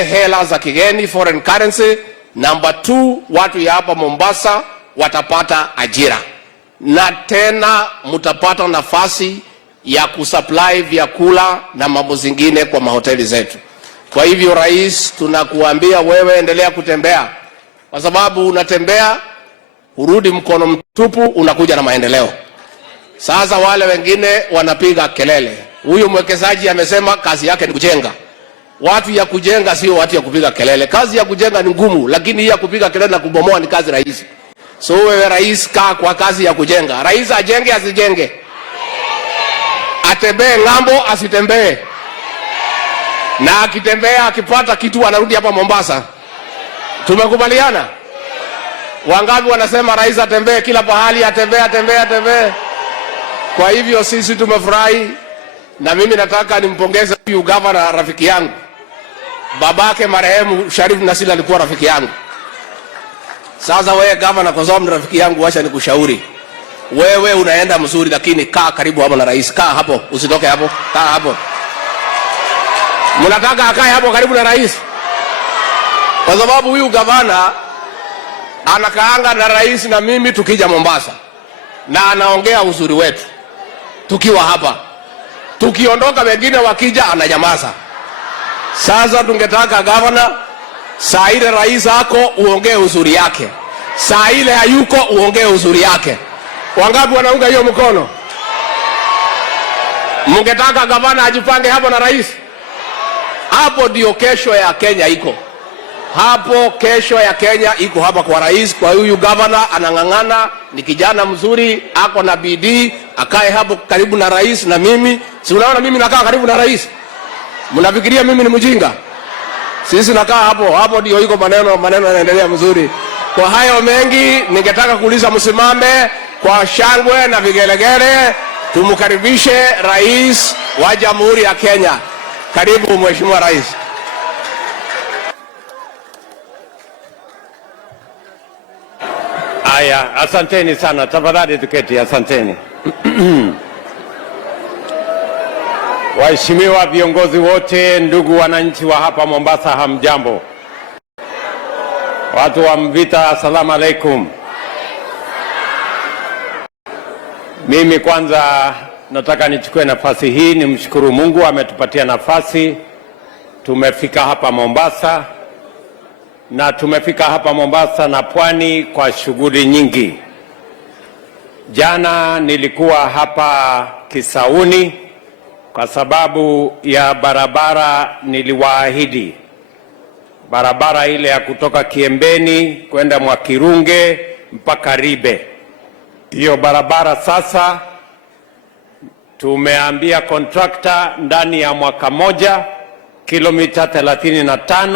tuongezee hela za kigeni, foreign currency. Number 2, watu ya hapa Mombasa watapata ajira, na tena mtapata nafasi ya kusupply vyakula na mambo zingine kwa mahoteli zetu. Kwa hivyo rais, tunakuambia wewe endelea kutembea, kwa sababu unatembea urudi mkono mtupu, unakuja na maendeleo. Sasa wale wengine wanapiga kelele. Huyu mwekezaji amesema kazi yake ni kujenga. Watu ya kujenga sio watu ya kupiga kelele. Kazi ya kujenga ni ngumu, lakini hii ya kupiga kelele na kubomoa ni kazi rahisi. So wewe rais, kaa kwa kazi ya kujenga. Rais ajenge asijenge? Atembee ng'ambo asitembee? Na akitembea akipata kitu anarudi hapa Mombasa. Tumekubaliana? Wangapi wanasema rais atembee kila pahali, atembee? Kwa hivyo sisi tumefurahi, na mimi nataka nimpongeze huyu governor, rafiki yangu. Babake marehemu Sharif Nassir alikuwa rafiki yangu. Sasa wewe governor, kwa sababu ni rafiki yangu, acha nikushauri. Wewe unaenda mzuri, lakini kaa karibu hapo na rais. Kaa hapo, usitoke hapo. Kaa hapo. Mnataka akae hapo karibu na rais? Kwa sababu huyu governor anakaanga na rais na mimi tukija Mombasa, na anaongea uzuri wetu tukiwa hapa. Tukiondoka wengine wakija ananyamaza. Sasa tungetaka governor, saa ile rais ako uongee uzuri yake, saa ile hayuko uongee uzuri yake. Wangapi wanaunga hiyo mkono? Mungetaka governor ajipange hapo na rais? Hapo ndio kesho ya Kenya iko. Hapo kesho ya Kenya iko hapa kwa rais. Kwa huyu governor anang'ang'ana, ni kijana mzuri, ako na bidii, akae hapo karibu na rais na mimi. Si unaona mimi nakaa karibu na rais? Mnafikiria mimi ni mjinga? Sisi nakaa hapo. Hapo ndio iko maneno yanaendelea mzuri. Kwa hayo mengi ningetaka kuuliza msimame kwa shangwe na vigelegele tumkaribishe rais wa Jamhuri ya Kenya. Karibu Mheshimiwa Rais. Aya, asanteni sana. Tafadhali tuketi, asanteni. Waheshimiwa viongozi wote, ndugu wananchi wa hapa Mombasa, hamjambo. Watu wa Mvita, asalamu alaikum. Mimi kwanza nataka nichukue nafasi hii nimshukuru Mungu ametupatia nafasi. Tumefika hapa Mombasa, na tumefika hapa Mombasa na pwani kwa shughuli nyingi. Jana nilikuwa hapa Kisauni kwa sababu ya barabara niliwaahidi. Barabara ile ya kutoka Kiembeni kwenda Mwakirunge mpaka Ribe. Hiyo barabara sasa tumeambia contractor ndani ya mwaka moja kilomita 35